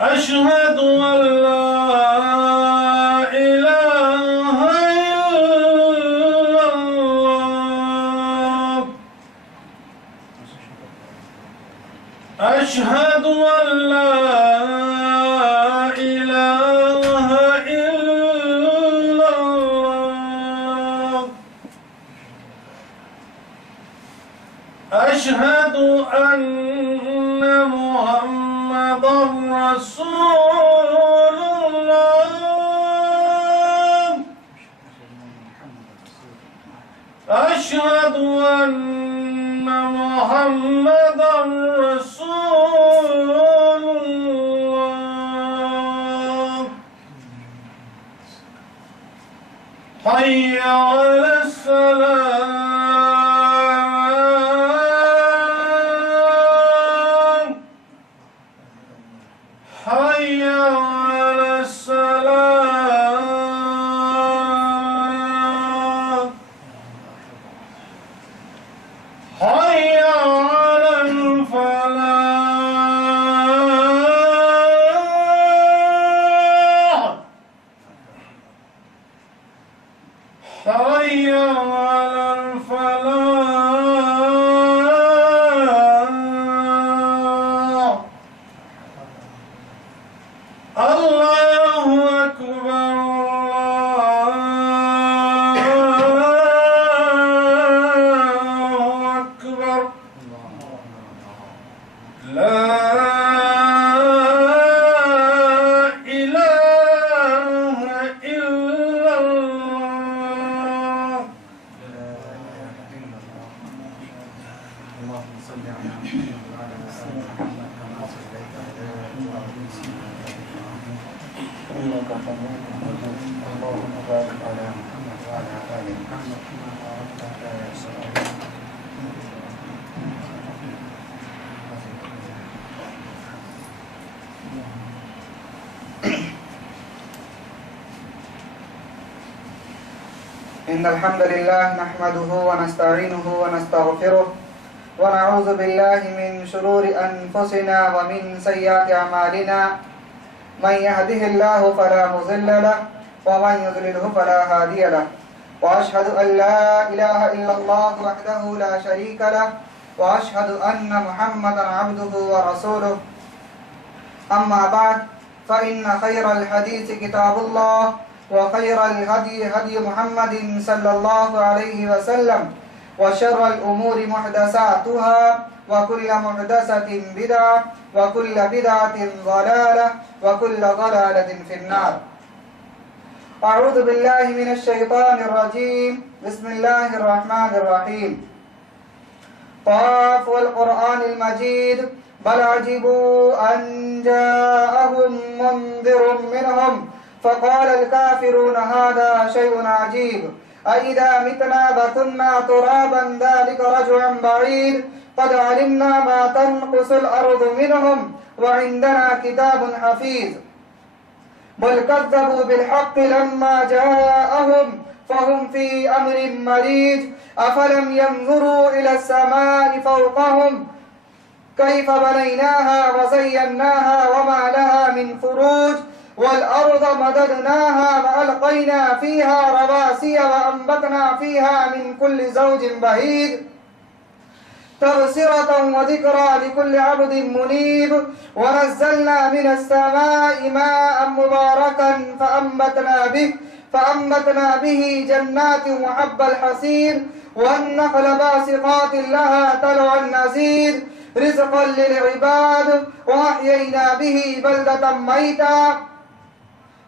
أشهد أن لا إله إلا الله أشهد أن لا إله إلا الله أشهد أن محمدًا رسول الله أشهد أن محمدًا رسول الله حي على السلام حي على السلام حي على الفلاح حي على الفلاح الله أكبر الله أكبر لا إله إلا الله اللهم صل على محمد وعلى آل محمد كما صليت على إبراهيم إنك حميد مجيد اللهم بارك على محمد وعلى آل محمد كما باركت على إبراهيم إن الحمد لله نحمده ونستعينه ونستغفره ونعوذ بالله من شرور أنفسنا ومن سيئات أعمالنا من يهده الله فلا مضل له ومن يضلله فلا هادي له وأشهد أن لا إله إلا الله وحده لا شريك له وأشهد أن محمدا عبده ورسوله أما بعد فإن خير الحديث كتاب الله وخير الهدي هدي محمد صلى الله عليه وسلم وشر الأمور محدثاتها وكل محدثة بدعة وكل بدعة ضلالة وكل ضلالة في النار أعوذ بالله من الشيطان الرجيم بسم الله الرحمن الرحيم قاف والقرآن المجيد بل عجبوا أن جاءهم منذر منهم فقال الكافرون هذا شيء عجيب أإذا متنا وكنا ترابا ذلك رجع بعيد قد علمنا ما تنقص الأرض منهم وعندنا كتاب حفيظ بل كذبوا بالحق لما جاءهم فهم في أمر مريج أفلم ينظروا إلى السماء فوقهم كيف بنيناها وزيناها وما لها من فروج والأرض مددناها وألقينا فيها رواسي وأنبتنا فيها من كل زوج بهيج تبصرة وذكرى لكل عبد منيب ونزلنا من السماء ماء مباركا فأنبتنا به جنات وحب الحصيد والنخل باسقات لها طلع نضيد رزقا للعباد وأحيينا به بلدة ميتا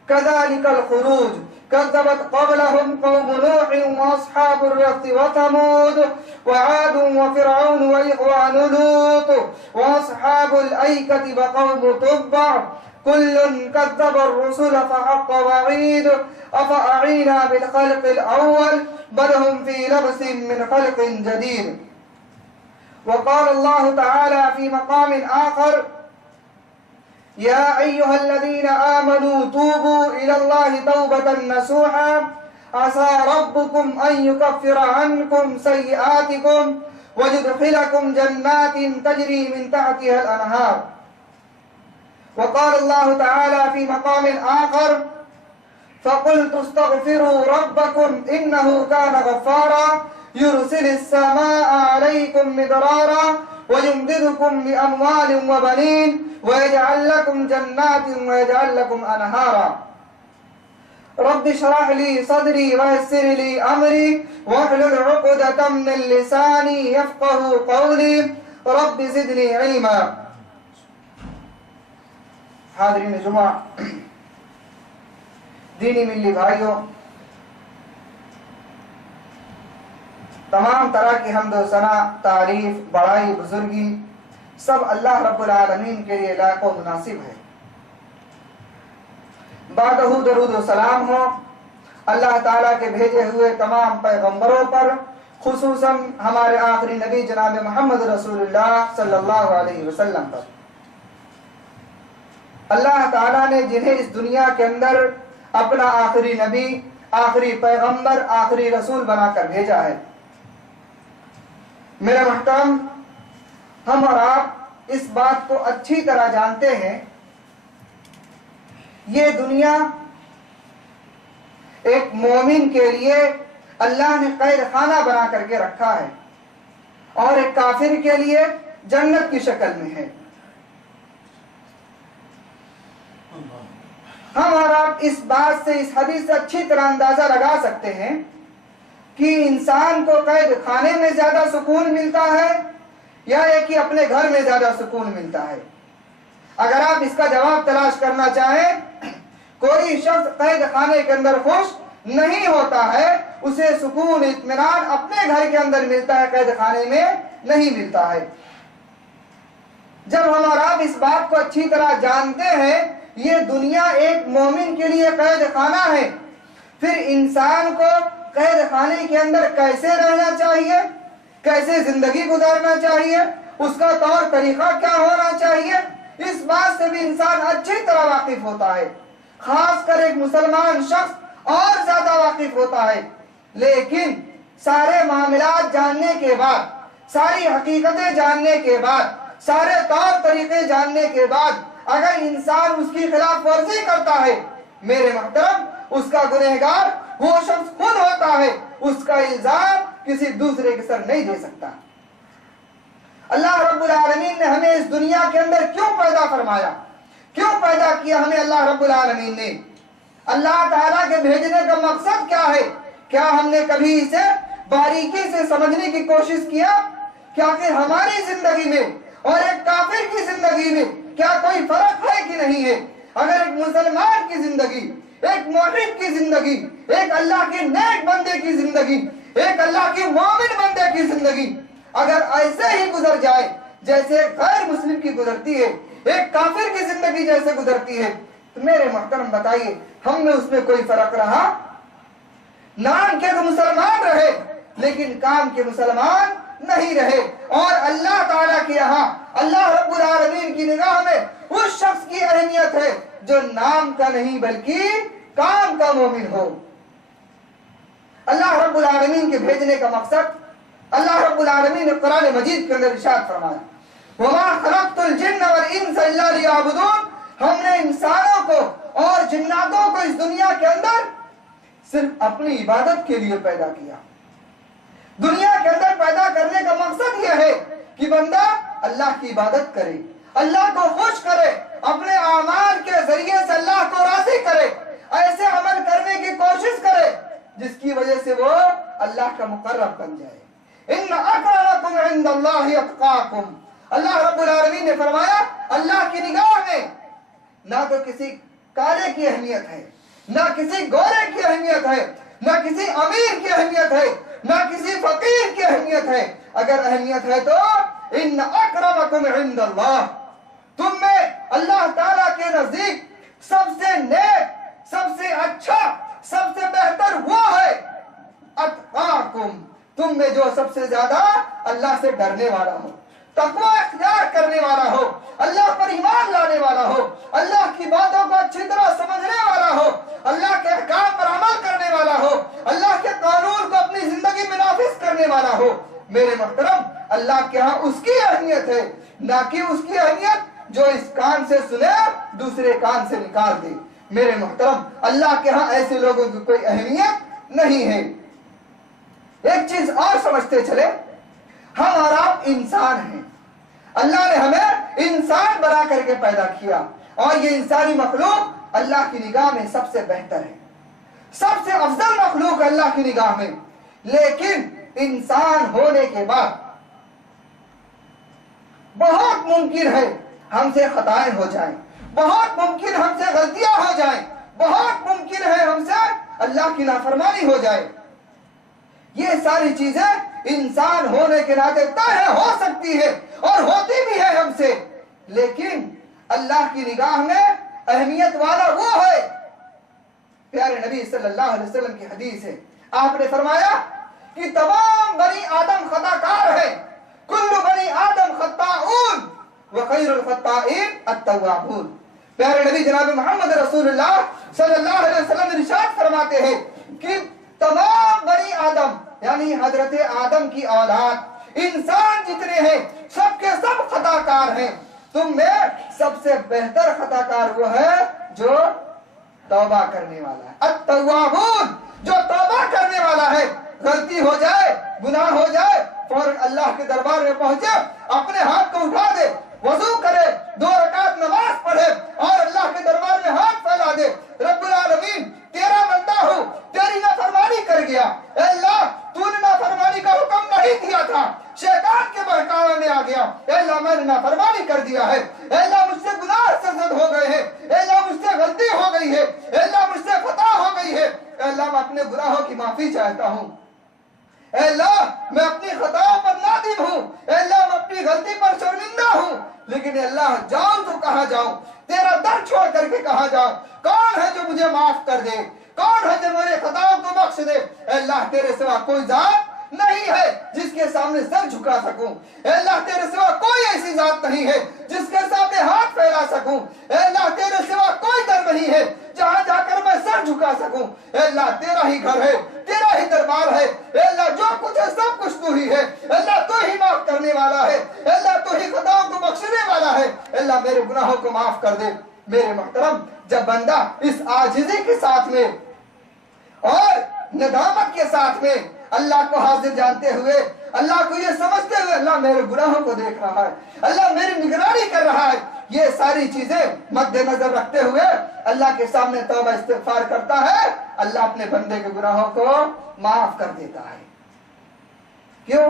كذلك الخروج كذبت قبلهم قوم نوح وأصحاب الرس وثمود وعاد وفرعون وإخوان لوط وأصحاب الأيكة وقوم تبع كل كذب الرسل فحق وعيد أفأعينا بالخلق الأول بل هم في لبس من خلق جديد. وقال الله تعالى في مقام آخر يا أيها الذين آمنوا توبوا إلى الله توبة نصوحا عسى ربكم أن يكفر عنكم سيئاتكم ويدخلكم جنات تجري من تحتها الأنهار. وقال الله تعالى في مقام آخر فقلت استغفروا ربكم إنه كان غفارا يرسل السماء عليكم مدرارا ويمددكم بأموال وبنين ويجعل لكم جنات ويجعل لكم أنهارا. رب اشرح لي صدري ويسر لي أمري واحلل عقدة من لساني يفقه قولي رب زدني علما. حاضرین جمعہ، دینی ملی بھائیوں، تمام طرح کی حمد و ثنا، تعریف، بڑائی، بزرگی سب اللہ رب العالمین کے لیے لائق و مناسب ہے۔ بعدہ درود و سلام ہو اللہ تعالیٰ کے بھیجے ہوئے تمام پیغمبروں پر، خصوصاً ہمارے آخری نبی جناب محمد رسول اللہ صلی اللہ علیہ وسلم پر۔ اللہ تعالیٰ نے جنہیں اس دنیا کے اندر اپنا آخری نبی، آخری پیغمبر، آخری رسول بنا کر بھیجا ہے۔ میرے محترم، ہم اور آپ اس بات کو اچھی طرح جانتے ہیں، یہ دنیا ایک مومن کے لیے اللہ نے قید خانہ بنا کر کے رکھا ہے اور ایک کافر کے لیے جنت کی شکل میں ہے۔ ہم اور آپ اس بات سے، اس حدیث سے اچھی طرح اندازہ لگا سکتے ہیں کہ انسان کو قید خانے میں زیادہ سکون ملتا ہے یا یہ کہ اپنے گھر میں زیادہ سکون ملتا ہے۔ اگر آپ اس کا جواب تلاش کرنا چاہیں، کوئی شخص قید خانے کے اندر خوش نہیں ہوتا ہے، اسے سکون، اطمینان اپنے گھر کے اندر ملتا ہے، قید خانے میں نہیں ملتا ہے۔ جب ہم اور آپ اس بات کو اچھی طرح جانتے ہیں یہ دنیا ایک مومن کے لیے قید خانہ ہے، پھر انسان کو قید خانے کے اندر کیسے رہنا چاہیے، کیسے زندگی گزارنا چاہیے، اس کا طور طریقہ کیا ہونا چاہیے، اس بات سے بھی انسان اچھی طرح واقف ہوتا ہے۔ خاص کر ایک مسلمان شخص اور زیادہ واقف ہوتا ہے۔ لیکن سارے معاملات جاننے کے بعد، ساری حقیقتیں جاننے کے بعد، سارے طور طریقے جاننے کے بعد اگر انسان اس کی خلاف ورزی کرتا ہے، میرے محترم، اس کا گنہگار وہ شخص خود ہوتا ہے، اس کا الزام کسی دوسرے کے سر نہیں دے سکتا۔ اللہ رب العالمین نے ہمیں اس دنیا کے اندر کیوں پیدا فرمایا، کیوں پیدا کیا ہمیں اللہ رب العالمین نے؟ اللہ تعالیٰ کے بھیجنے کا مقصد کیا ہے؟ کیا ہم نے کبھی اسے باریکی سے سمجھنے کی کوشش کیا کہ آخر ہماری زندگی میں اور ایک کافر کی زندگی میں کیا کوئی فرق ہے کہ نہیں ہے؟ اگر ایک مسلمان کی زندگی، ایک موحد کی زندگی، ایک اللہ کے نیک بندے کی زندگی، ایک اللہ کے مومن بندے کی زندگی اگر ایسے ہی گزر جائے جیسے غیر مسلم کی گزرتی ہے، ایک کافر کی زندگی جیسے گزرتی ہے، تو میرے محترم بتائیے ہم میں اس میں کوئی فرق رہا؟ نام کے تو مسلمان رہے لیکن کام کے مسلمان نہیں رہے۔ اور اللہ تعالیٰ کے یہاں، اللہ رب العالمین کی نگاہ میں اس شخص کی اہمیت ہے جو نام کا نہیں بلکہ کام کا مومن ہو۔ اللہ رب العالمین کے بھیجنے کا مقصد، اللہ رب العالمین نے قرآن مجید کے اندر ارشاد فرمایا وَمَا خَلَقْتُ الْجِنَّ وَالْإِنسَ إِلَّا لِيَعْبُدُونَ، ہم نے انسانوں کو اور جناتوں کو اس دنیا کے اندر صرف اپنی عبادت کے لیے پیدا کیا۔ دنیا کے اندر پیدا کرنے کا مقصد یہ ہے کہ بندہ اللہ کی عبادت کرے، اللہ کو خوش کرے، اپنے اعمال کے ذریعے سے اللہ کو راضی کرے، ایسے عمل کرنے کی کوشش کرے جس کی وجہ سے وہ اللہ کا مقرب بن جائے۔ ان اکرمکم عند اللہ اتقاکم، اللہ رب العالمین نے فرمایا اللہ کی نگاہ میں نہ تو کسی کالے کی اہمیت ہے، نہ کسی گورے کی اہمیت ہے، نہ کسی امیر کی اہمیت ہے، نہ کسی فقیر کی اہمیت ہے۔ اگر اہمیت ہے تو ان اکرمکم عند اللہ، تم میں اللہ تعالیٰ کے کے نزدیک سب سے نیک، سب سے اچھا، سب سے بہتر وہ ہے اتقاکم، تم میں جو سب سے زیادہ اللہ سے ڈرنے والا ہو، تقوی اختیار کرنے والا ہو، اللہ پر ایمان لانے والا ہو، اللہ کی باتوں کو اچھی طرح سمجھنے والا ہو، اللہ کے احکام پر عمل کرنے والا ہو، اللہ کے قانون کو اپنی زندگی میں نافذ کرنے والا ہو۔ میرے محترم، اللہ کے ہاں اس کی اہمیت ہے، نہ کہ اس کی اہمیت جو اس کان سے سنے دوسرے کان سے نکال دے۔ میرے محترم، اللہ کے ہاں ایسے لوگوں کی کوئی اہمیت نہیں ہے۔ ایک چیز اور سمجھتے چلے، ہم اور آپ انسان ہیں، اللہ نے ہمیں انسان بنا کر کے پیدا کیا، اور یہ انسانی مخلوق اللہ کی نگاہ میں سب سے بہتر ہے، سب سے افضل مخلوق ہے اللہ کی نگاہ میں۔ لیکن انسان ہونے کے بعد بہت ممکن ہے ہم سے خطائیں ہو جائیں، بہت ممکن ہم سے غلطیاں ہو جائیں، بہت ممکن ہے ہم سے اللہ کی نافرمانی ہو جائے۔ یہ ساری چیزیں انسان ہونے کے ناطے طے ہو سکتی ہے اور ہوتی بھی ہے ہم سے، لیکن اللہ کی نگاہ میں اہمیت والا وہ ہے۔ پیارے نبی صلی اللہ علیہ وسلم کی حدیث ہے، آپ نے فرمایا کہ تمام بنی آدم خطا کار ہے، کل بنی آدم خطاؤن وخیر الخطائین التوابون۔ پیارے نبی جناب محمد رسول اللہ صلی اللہ علیہ وسلم ارشاد فرماتے ہیں کہ تمام بنی آدم یعنی حضرت آدم کی اولاد، انسان جتنے ہیں سب کے سب خطا کار ہیں، تم میں سب سے بہتر خطا کار وہ ہے جو توبہ کرنے والا ہے، التوابون، جو توبہ کرنے والا ہے۔ غلطی ہو جائے، گناہ ہو جائے، فوراً اللہ کے دربار میں پہنچے، اپنے ہاتھ کو اٹھا دے، وضو کرے، 2 رکعت نماز پڑھے اور اللہ کے دربار میں ہاتھ پھیلا دے، رب العالمین تیرا بندہ ہوں، تیری نافرمانی کر گیا، اے اللہ تو نے نافرمانی کا حکم نہیں دیا تھا، شیطان کے بہکاوے میں آ گیا، اے اللہ میں نے نافرمانی کر دیا ہے، اے اللہ مجھ سے گناہ سرزد ہو گئے ہیں، اے اللہ مجھ سے غلطی ہو گئی ہے، اے اللہ مجھ سے خطا ہو گئی ہے، اے اللہ میں اپنے گناہوں کی معافی چاہتا ہوں، اے اللہ میں اپنی خطاؤں پر نادم ہوں، اے اللہ میں اپنی غلطی پر شرمندہ ہوں، لیکن اے اللہ جاؤں تو کہاں جاؤں، تیرا در چھوڑ کر کے کہاں جاؤں، کون ہے جو مجھے معاف کر دے، کون ہے جو میرے خطاؤں کو بخش دے؟ اے اللہ تیرے سوا کوئی ذات نہیں ہے جس کے سامنے سر جھکا سکوں، اے اللہ تیرے سوا کوئی ایسی ذات نہیں ہے جس کے سامنے ہاتھ پھیلا سکوں، اے اللہ تیرے سوا کوئی در نہیں ہے جہاں جا کر میں سر جھکا سکوں، اے اللہ تیرا ہی گھر ہے، تیرا ہی دربار ہے، اے اللہ جو کچھ ہے سب کچھ تو ہی ہے، اے اللہ تو ہی معاف کرنے والا ہے، اے اللہ تو ہی خطاؤں کو بخشنے والا ہے، اے اللہ میرے گناہوں کو معاف کر دے۔ میرے محترم، جب بندہ اس عاجزی کے ساتھ میں اور ندامت کے ساتھ میں اللہ کو حاضر جانتے ہوئے، اللہ کو یہ سمجھتے ہوئے اللہ میرے گناہوں کو دیکھ رہا ہے، اللہ میری نگرانی کر رہا ہے، یہ ساری چیزیں مد نظر رکھتے ہوئے اللہ کے سامنے توبہ استغفار کرتا ہے، اللہ اپنے بندے کے گناہوں کو معاف کر دیتا ہے۔ کیوں؟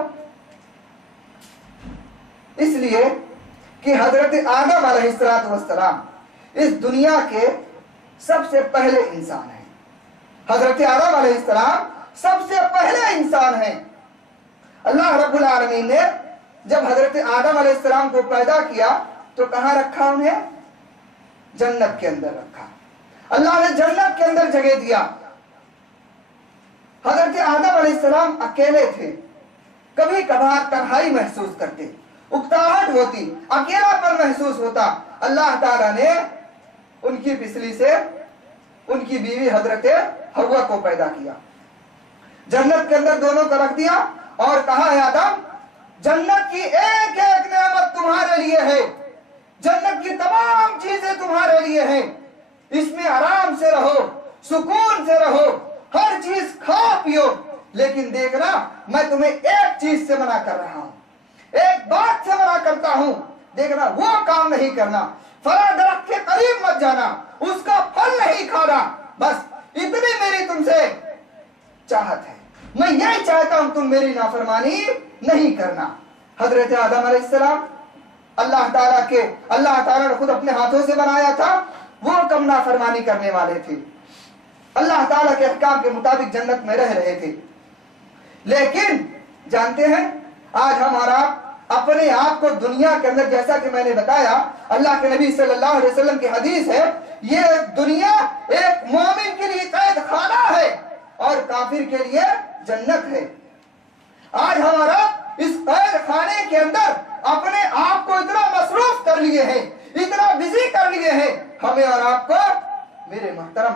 اس لیے کہ حضرت آدم علیہ السلام اس دنیا کے سب سے پہلے انسان ہیں، حضرت آدم علیہ السلام سب سے پہلے انسان ہیں۔ اللہ رب العالمین نے جب حضرت آدم علیہ السلام کو پیدا کیا تو کہاں رکھا انہیں؟ جنت کے اندر رکھا، اللہ نے جنت کے اندر جگہ دیا۔ حضرت آدم علیہ السلام اکیلے تھے، کبھی کبھار تنہائی محسوس کرتے، اکتاہٹ ہوتی، اکیلا پن محسوس ہوتا، اللہ تعالیٰ نے ان کی پسلی سے ان کی بیوی حضرت حوا کو پیدا کیا، جنت کے اندر دونوں کو رکھ دیا اور کہا ہے آدم جنت کی ایک ایک نعمت تمہارے لیے ہے، جنت کی تمام چیزیں تمہارے لیے ہیں، اس میں آرام سے رہو، سکون سے رہو، ہر چیز کھاؤ پیو، لیکن دیکھنا میں تمہیں ایک چیز سے منع کر رہا ہوں، ایک بات سے منع کرتا ہوں، دیکھنا وہ کام نہیں کرنا، فلاں درخت کے قریب مت جانا، اس کا پھل نہیں کھانا، بس اتنی میری تم سے چاہت ہے، میں یہی چاہتا ہوں تم میری نافرمانی نہیں کرنا۔ حضرت آدم علیہ السلام اللہ تعالیٰ نے خود اپنے ہاتھوں سے بنایا تھا، وہ کم نافرمانی کرنے والے تھے، اللہ تعالیٰ کے احکام کے مطابق جنت میں رہ رہے تھے، لیکن جانتے ہیں آج ہمارا اپنے آپ کو دنیا کے اندر، جیسا کہ میں نے بتایا اللہ کے نبی صلی اللہ علیہ وسلم کی حدیث ہے، یہ دنیا ایک مومن کے لیے قید خانہ ہے اور کافر کے لیے جنت ہے۔ آج ہمارا اس قید خانے کے اندر اپنے آپ کو اتنا مصروف کر لیے ہیں، اتنا بزی کر لیے ہیں، ہمیں اور آپ کو میرے محترم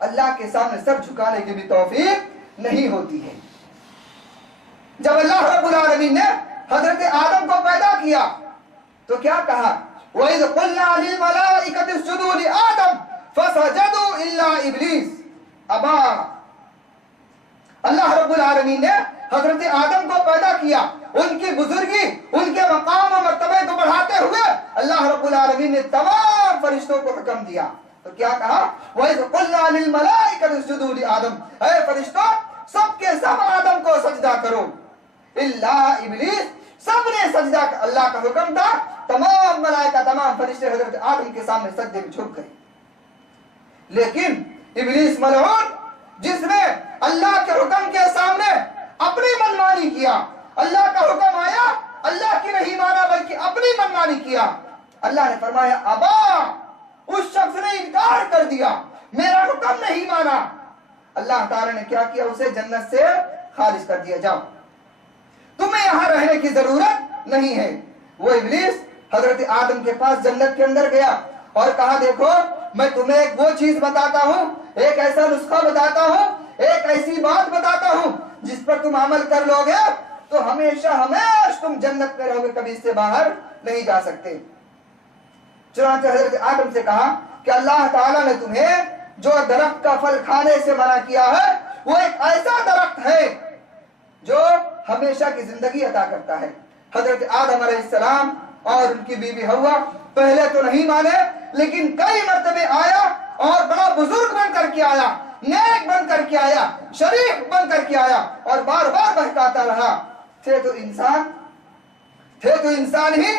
اللہ کے سامنے سر جھکانے کی بھی توفیق نہیں ہوتی ہے۔ جب اللہ رب العالمین نے حضرت آدم کو پیدا کیا تو کیا کہا؟ وَإِذْ قُلْنَا لِلْمَلَائِكَةِ اسْجُدُوا لِآدَمَ فَسَجَدُوا إِلَّا إِبْلِيسَ أَبَىٰ۔ اللہ رب العالمین نے حضرت آدم کو پیدا کیا، ان کی بزرگی، ان کے مقام و مرتبے کو بڑھاتے ہوئے اللہ رب العالمین نے تمام فرشتوں کو حکم دیا تو کیا کہا؟ وَإِذْ قُلْنَا لِلْمَلَائِكَةِ اسْجُدُوا لِآدَمَ، اے فرشتوں سب کے سب آدم کو سجدہ کرو، الا ابلیس، سب نے سجدہ، اللہ کا حکم تھا، تمام ملائکہ تمام فرشتے حضرت آدم کے سامنے سجدے میں جھک گئے، لیکن ابلیس ملعون جس نے اللہ کے حکم کے سامنے اپنی منمانی کیا، اللہ کا حکم آیا اللہ کی نہیں مانا بلکہ اپنی منمانی کیا، اللہ نے فرمایا ابا، اس شخص نے انکار کر دیا، میرا حکم نہیں مانا، اللہ تعالی نے کیا کیا؟ اسے جنت سے خارج کر دیا، جاؤ تمہیں یہاں رہنے کی ضرورت نہیں ہے۔ وہ ابلیس حضرت آدم کے پاس جنت کے اندر گیا اور کہا دیکھو میں تمہیں ایک وہ چیز بتاتا ہوں، ایک ایسا نسخہ بتاتا ہوں، ایک ایسی بات بتاتا ہوں جس پر تم عمل کر لو گے تو ہمیشہ ہمیشہ تم جنت میں رہو گے، کبھی اس سے باہر نہیں جا سکتے۔ چنانچہ حضرت آدم سے کہا کہ اللہ تعالیٰ نے تمہیں جو درخت کا پھل کھانے سے منع کیا ہے وہ ایک ایسا درخت ہے جو ہمیشہ کی زندگی عطا کرتا ہے۔ حضرت آدم علیہ السلام اور ان کی بیوی حوا پہلے تو نہیں مانے، لیکن کئی مرتبے آیا اور بڑا بزرگ بن کر کے آیا، نیک بن کر کے آیا، شریف بن کر کے آیا اور بار بار بہکاتا رہا، تھے تو انسان ہی،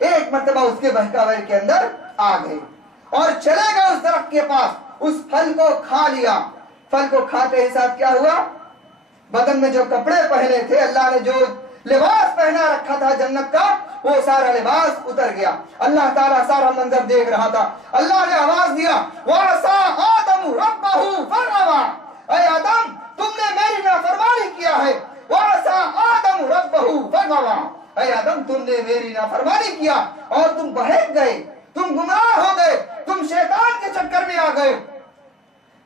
ایک مرتبہ اس کے بہکاوے کے اندر آ گئے اور چلے گئے اس درخت کے پاس، اس پھل کو کھا لیا۔ پھل کو کھاتے ہی ساتھ کیا ہوا؟ بدن میں جو کپڑے پہنے تھے، اللہ نے جو لباس پہنا رکھا تھا جنت کا، وہ سارا لباس اتر گیا۔ اللہ تعالیٰ سارا منظر دیکھ رہا تھا، اللہ نے آواز دیا وَعَصَىٰ آدَمُ رَبَّهُ فَغَوَىٰ، اے آدم تم نے میری نافرمانی کیا ہے، وَعَصَىٰ آدَمُ رَبَّهُ فَغَوَىٰ، اے آدم تم نے میری نافرمانی کیا اور تم بہک گئے، تم گمراہ ہو گئے، تم شیطان کے چکر میں آ گئے۔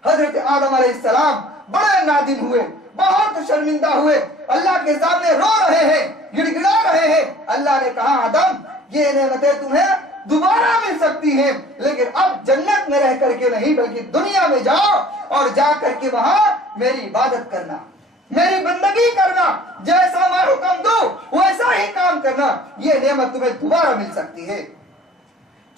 حضرت آدم علیہ السلام بڑے نادم ہوئے، بہت شرمندہ ہوئے، اللہ کے سامنے رو رہے ہیں، گڑ گڑا رہے ہیں۔ اللہ نے کہا آدم یہ نعمتیں تمہیں دوبارہ مل سکتی ہیں، لیکن اب جنت میں رہ کر کے نہیں بلکہ دنیا میں جاؤ اور جا کر کے وہاں میری عبادت کرنا، میری بندگی کرنا، جیسا میں حکم دوں ویسا ہی کام کرنا، یہ نعمت تمہیں دوبارہ مل سکتی ہے۔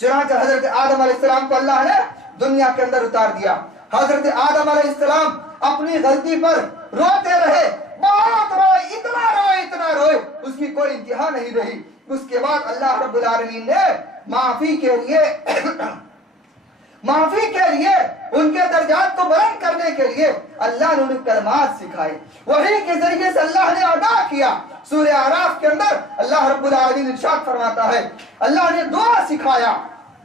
چنانچہ حضرت آدم علیہ السلام کو اللہ نے دنیا کے اندر اتار دیا۔ حضرت آدم علیہ السلام اپنی غلطی پر روتے رہے، بہت روئے، اتنا روئے، اس کی کوئی انتہا نہیں رہی۔ اس کے بعد اللہ رب العالمین نے معافی کے لیے ان کے درجات کو بلند کرنے کے لیے اللہ نے انہیں کلمات سکھائے، وحی کے ذریعے سے اللہ نے آگاہ کیا۔ سورہ اعراف کے اندر اللہ رب العالمین ارشاد فرماتا ہے، اللہ نے دعا سکھایا،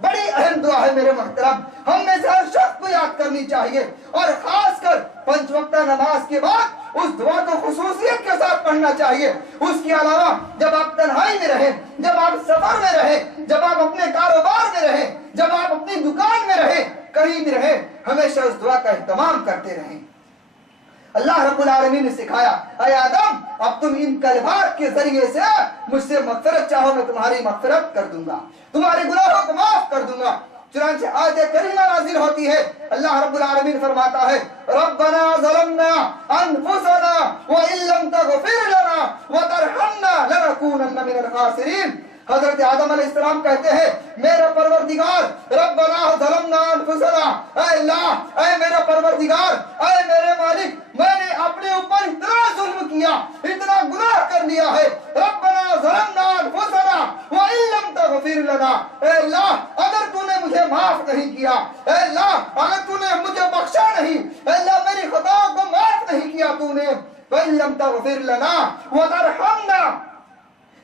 بڑی اہم دعا ہے میرے محترم، ہم میں سے ہر شخص کو یاد کرنی چاہیے اور خاص کر 5 وقتہ نماز کے بعد اس دعا کو خصوصیت کے ساتھ پڑھنا چاہیے۔ اس کے علاوہ جب آپ تنہائی میں رہیں، جب آپ سفر میں رہیں، جب آپ اپنے کاروبار میں رہیں، جب آپ اپنی دکان میں رہیں، کہیں بھی رہیں، ہمیشہ اس دعا کا اہتمام کرتے رہیں۔ اللہ رب العالمین نے سکھایا، اے آدم اب تم ان کلمات کے ذریعے سے مجھ سے مغفرت چاہو، میں تمہاری مغفرت کر دوں گا، تمہارے گناہوں کو معاف کر دوں گا۔ چنانچہ آیت کریمہ نازل ہوتی ہے، اللہ رب العالمین فرماتا ہے ربنا ظلمنا انفسنا وان لم تغفر لنا وترحمنا لنكونن من الخاسرین۔ حضرت آدم علیہ السلام کہتے ہیں میرا پروردگار ربنا ظلمنا انفسنا، اے اللہ، اے میرا پروردگار، اے میرے مالک، میں نے اپنے اوپر اتنا ظلم کیا، اتنا گناہ کر لیا ہے، ربنا ظلمنا انفسنا وان لم تغفر لنا، اے اللہ اگر تو نے مجھے معاف نہیں کیا، اے اللہ اگر تو نے مجھے بخشا نہیں، اے اللہ میری خطاؤں کو معاف نہیں کیا تو نے، وان لم تغفر لنا وترحمنا،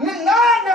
99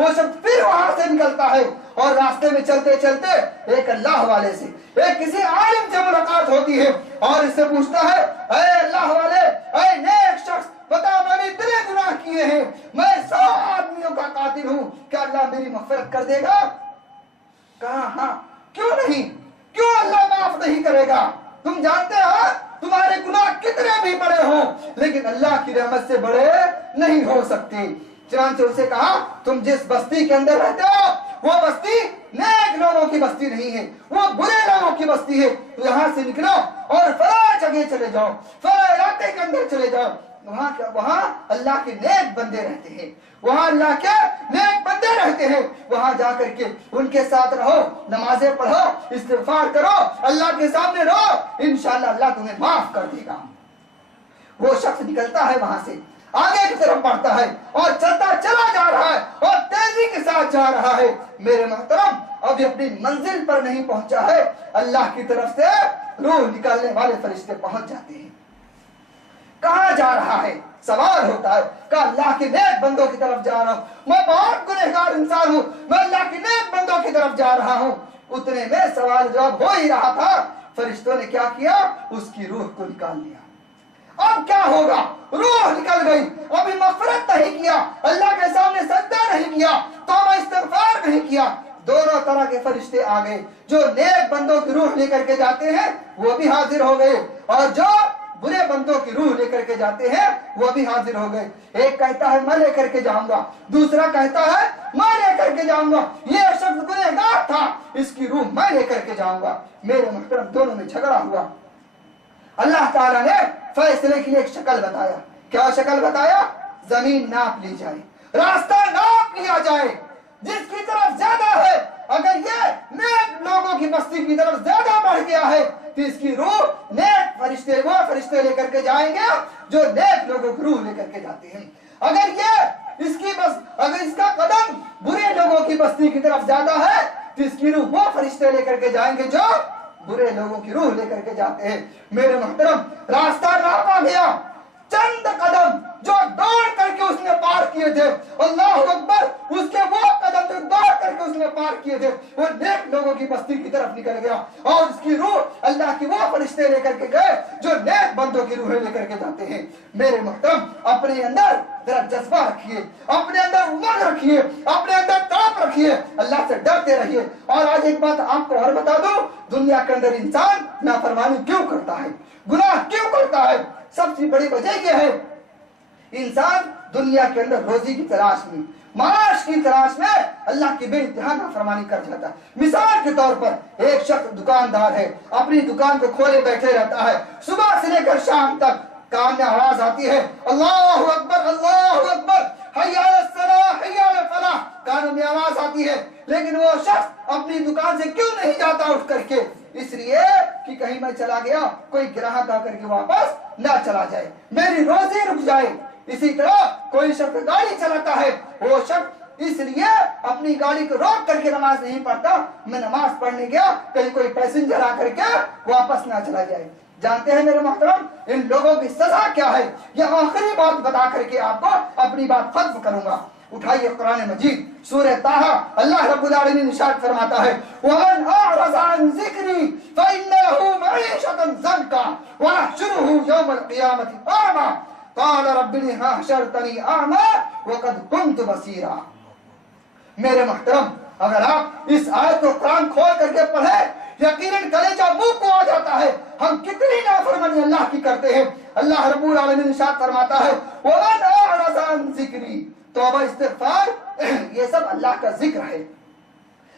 وہ شخص پھر وہاں سے نکلتا ہے اور راستے میں چلتے چلتے ایک اللہ والے سے، ایک کسی عالم سے ملاقات ہوتی ہے اور اس سے پوچھتا ہے، اے اللہ والے، اے نیک شخص، بتا میں نے اتنے گناہ کیے ہیں، میں 100 آدمیوں کا قاتل ہوں، کیا اللہ میری مغفرت کر دے گا؟ کہا ہاں، کیوں نہیں، کیوں اللہ معاف نہیں کرے گا؟ تم جانتے ہو تمہارے گناہ کتنے بھی بڑے ہوں لیکن اللہ کی رحمت سے بڑے نہیں ہو سکتے۔ چنانچہ اسے کہا، تم جس بستی کے اندر رہتے ہو وہ بستی نیک لوگوں کی بستی نہیں ہے، وہ برے لوگوں کی بستی ہے، تو یہاں سے نکلو اور فلاں جگہ چلے جاؤ، فلاں علاقے کے اندر چلے جاؤ، وہاں اللہ کے نیک بندے رہتے ہیں، وہاں اللہ کے نیک بندے رہتے ہیں، وہاں جا کر کے ان کے ساتھ رہو، نمازیں پڑھو، استغفار کرو، اللہ کے سامنے رہو، انشاءاللہ اللہ تمہیں معاف کر دے گا۔ وہ شخص نکلتا ہے وہاں سے، آگے کی طرف بڑھتا ہے اور چلتا چلا جا رہا ہے اور تیزی کے ساتھ جا رہا ہے۔ میرے محترم، ابھی اپنی منزل پر نہیں پہنچا ہے، اللہ کی طرف سے روح نکالنے والے فرشتے پہنچ جاتے ہیں۔ کہاں جا رہا ہے؟ سوال ہوتا ہے کہ اللہ کے نیک بندوں کی طرف جا رہا ہوں، میں بہت گنہگار انسان ہوں، میں اللہ کے نیک بندوں کی طرف جا رہا ہوں۔ اتنے میں سوال جواب ہو ہی رہا تھا، فرشتوں نے کیا کیا؟ اس کی روح کو نکال لیا۔ اب کیا ہوگا؟ روح نکل گئی، ابھی مغفرت نہیں کیا، اللہ کے سامنے سجدہ نہیں کیا، توبہ استغفار نہیں کیا۔ دونوں طرح کے فرشتے آ گئے، جو نیک بندوں کی روح لے کر کے جاتے ہیں وہ بھی حاضر ہو گئے، اور جو برے بندوں کی روح لے کر کے جاتے ہیں وہ بھی حاضر ہو گئے۔ ایک کہتا ہے میں لے کر کے جاؤں گا، دوسرا کہتا ہے میں لے کر کے جاؤں گا، یہ شخص گنہگار تھا، اس کی روح میں لے کر کے جاؤں گا۔ میرے محترم، دونوں میں جھگڑا ہوا۔ اللہ تعالیٰ نے فیصلے کی ایک شکل بتایا۔ کیا شکل بتایا؟ زمین ناپ لی جائے، راستہ ناپ لیا جائے، جس کی طرف زیادہ ہے، اگر یہ نیک لوگوں کی بستی کی طرف زیادہ بڑھ گیا ہے تو اس کی روح نیک فرشتے، وہ فرشتے لے کر کے جائیں گے جو نیک لوگوں کی روح لے کر کے جاتے ہیں۔ اگر اس کا قدم برے لوگوں کی بستی کی طرف زیادہ ہے تو اس کی روح وہ فرشتے لے کر کے جائیں گے جو برے لوگوں کی روح لے کر کے جاتے ہیں۔ میرے محترم، راستہ ناپا گیا، چند قدم جو دوڑ کر کے اس نے پار کیے تھے، اللہ اکبر، اس کے وہ قدم جو دوڑ کر کے اس نے پار کیے تھے وہ نیک لوگوں کی بستی کی طرف نکل گیا، اور اس کی روح اللہ کی وہ فرشتے لے کر کے گئے جو نیک بندوں کی روحیں لے کر کے جاتے ہیں۔ میرے محترم، اپنے اندر ذرا جذبہ رکھیے، اپنے اندر امنگ رکھیے، اپنے اندر تڑپ رکھیے، اللہ سے ڈرتے رہیے۔ اور آج ایک بات آپ کو اور بتا دوں، دنیا کے اندر انسان نافرمانی کیوں کرتا ہے، گناہ کیوں کرتا ہے؟ سب سے بڑی وجہ یہ ہے، انسان دنیا کے اندر روزی کی تلاش میں، معاش کی تلاش میں اللہ کی بے انتہا نافرمانی کر جاتا ہے۔ مثال کے طور پر ایک شخص دکاندار ہے، اپنی دکان کو کھولے بیٹھے رہتا ہے، صبح سے لے کر شام تک کان میں آواز آتی ہے، اللہ اکبر اللہ اکبر، حی علی الصلاۃ حی علی الفلاح، کانوں میں آواز آتی ہے، لیکن وہ شخص اپنی دکان سے کیوں نہیں جاتا اٹھ کر کے؟ اس لیے کہ کہیں میں چلا گیا کوئی گراہک آ کر کے واپس نہ چلا جائے، میری روزی رک جائے۔ اسی طرح کوئی شخص گاڑی چلاتا ہے، وہ شخص اس لیے اپنی گاڑی کو روک کر کے نماز نہیں پڑھتا، میں نماز پڑھنے گیا کہیں کوئی پیسنجر آ کر کے واپس نہ چلا جائے۔ جانتے ہیں میرے محترم ان لوگوں کی سزا کیا ہے؟ یہ آخری بات بتا کر کے آپ کو اپنی بات ختم کروں گا۔ اٹھائیے قرآن مجید سورہ طٰہٰ، اللہ رب العالمین ارشاد فرماتا ہے، وَمَنْ أَعْرَضَ عَنْ ذِكْرِي فَإِنَّ لَهُ مَعِيشَةً ضَنكًا وَنَحْشُرُهُ يَوْمَ الْقِيَامَةِ أَعْمَىٰ قَالَ رَبِّ لِمَ حَشَرْتَنِي أَعْمَىٰ وَقَدْ كُنتُ بَصِيرًا۔ میرے محترم، اگر آپ اس آیت کو قرآن کھول کر کے پڑھیں، یقیناً کلیجہ منہ کو آ جاتا ہے، ہم کتنی نافرمانی اللہ کی کرتے ہیں۔ اللہ رب العالمین ارشاد فرماتا ہے، وَمَنْ أَعْرَضَ عَنْ ذِكْرِي، توبہ استغفار یہ سب اللہ کا ذکر ہے۔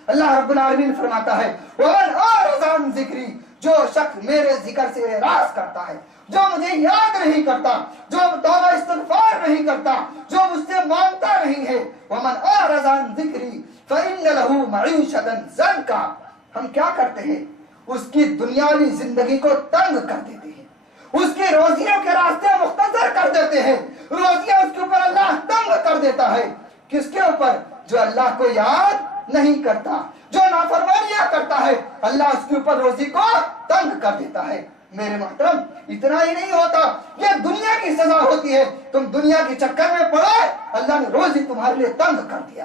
اللہ رب العالمین فرماتا ہے، وَمَنْ أَعْرَضَ عَنْ ذِكْرِي، جو شخص میرے ذکر سے اعراض کرتا ہے، جو مجھے یاد نہیں کرتا، جو توبہ استغفار نہیں کرتا، جو مجھ سے مانگتا نہیں ہے، وَمَنْ أَعْرَضَ عَنْ ذِكْرِي فَإِنَّ لَهُ مَعِيشَةً ضَنكًا، ہم کیا کرتے ہیں؟ اس کی دنیاوی زندگی کو تنگ کر دیتے ہیں، اس کی روزیوں کے راستے مختصر کر دیتے ہیں، روزیاں اس کے اوپر اللہ تنگ کر دیتا ہے۔ کس کے اوپر؟ جو اللہ کو یاد نہیں کرتا، جو نافرمانیاں کرتا ہے، اللہ اس کے اوپر روزی کو تنگ کر دیتا ہے۔ میرے محترم، اتنا ہی نہیں ہوتا، یہ دنیا کی سزا ہوتی ہے، تم دنیا کے چکر میں پڑے، اللہ نے روزی تمہارے لیے تنگ کر دیا۔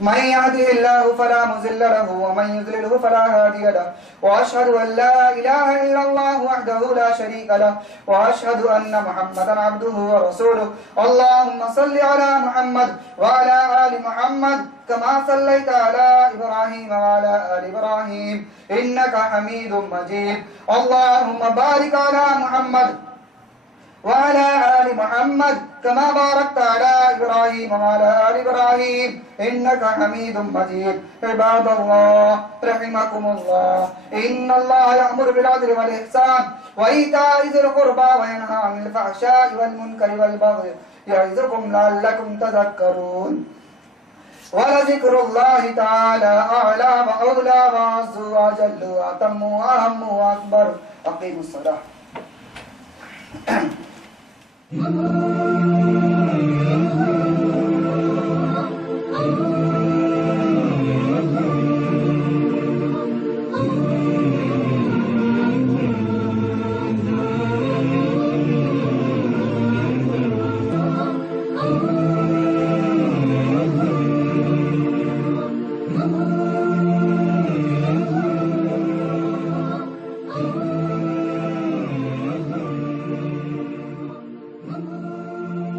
من يهده الله فلا مضل له ومن يضلله فلا هادي له واشهد ان لا اله الا الله وحده لا شريك له واشهد ان محمدا عبده ورسوله. اللهم صل على محمد وعلى ال محمد كما صليت على ابراهيم وعلى ال ابراهيم انك حميد مجيد. اللهم بارك على محمد وعلى آل محمد كما باركت على إبراهيم وعلى آل إبراهيم إنك حميد مجيد. عباد الله رحمكم الله، إن الله يأمر بالعدل والإحسان وإيتاء ذي القربى وينهى عن الفحشاء والمنكر والبغي يعظكم لعلكم تذكرون. ولذكر الله تعالى أعلى وأولى وأعز وأجل وأتم وأهم وأكبر. أقيموا الصلاة.